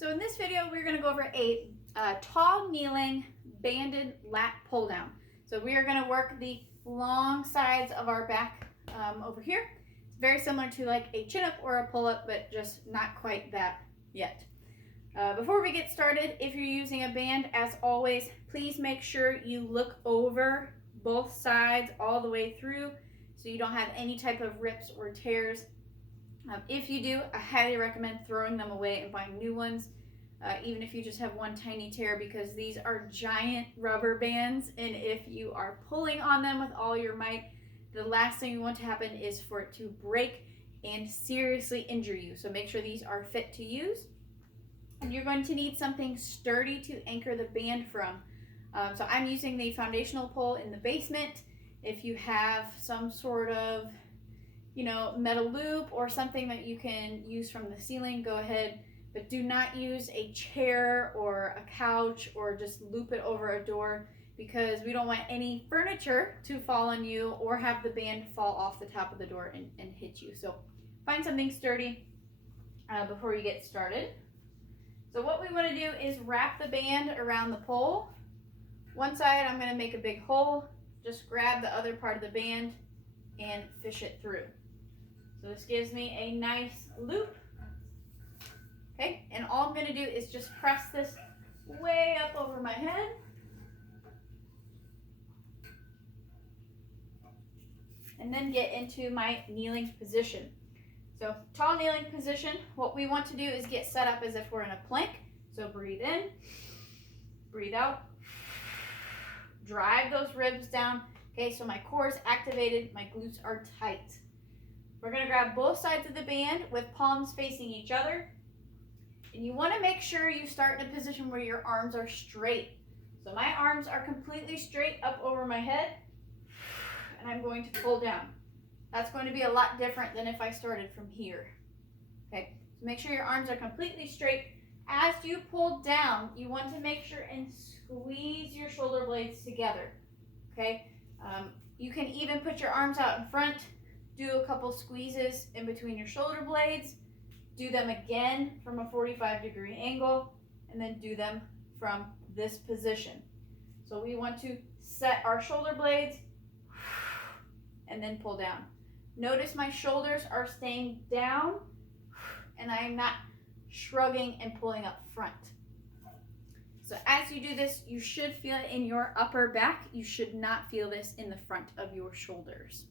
So in this video, we're going to go over a tall kneeling banded lat pull down. So we are going to work the long sides of our back over here. It's very similar to like a chin up or a pull up, but just not quite that yet. Before we get started, if you're using a band, as always, please make sure you look over both sides all the way through so you don't have any type of rips or tears. If you do, I highly recommend throwing them away and buying new ones, even if you just have one tiny tear, because these are giant rubber bands, and if you are pulling on them with all your might, the last thing you want to happen is for it to break and seriously injure you. So make sure these are fit to use. And you're going to need something sturdy to anchor the band from. So I'm using the foundational pole in the basement. If you have some sort of metal loop or something that you can use from the ceiling, go ahead, but do not use a chair or a couch or just loop it over a door, because we don't want any furniture to fall on you or have the band fall off the top of the door and hit you. So find something sturdy before you get started. So what we want to do is wrap the band around the pole. One side I'm going to make a big hole, just grab the other part of the band and fish it through. So this gives me a nice loop. Okay, and all I'm going to do is just press this way up over my head. And then get into my kneeling position. So tall kneeling position, what we want to do is get set up as if we're in a plank. So breathe in, breathe out, drive those ribs down. Okay, so my core is activated, my glutes are tight. We're going to grab both sides of the band with palms facing each other. And you want to make sure you start in a position where your arms are straight. So my arms are completely straight up over my head, and I'm going to pull down. That's going to be a lot different than if I started from here. Okay, so make sure your arms are completely straight. As you pull down, you want to make sure and squeeze your shoulder blades together. Okay, you can even put your arms out in front, do a couple squeezes in between your shoulder blades, do them again from a 45-degree angle, and then do them from this position. So we want to set our shoulder blades and then pull down. Notice my shoulders are staying down and I am not shrugging and pulling up front. So as you do this, you should feel it in your upper back. You should not feel this in the front of your shoulders.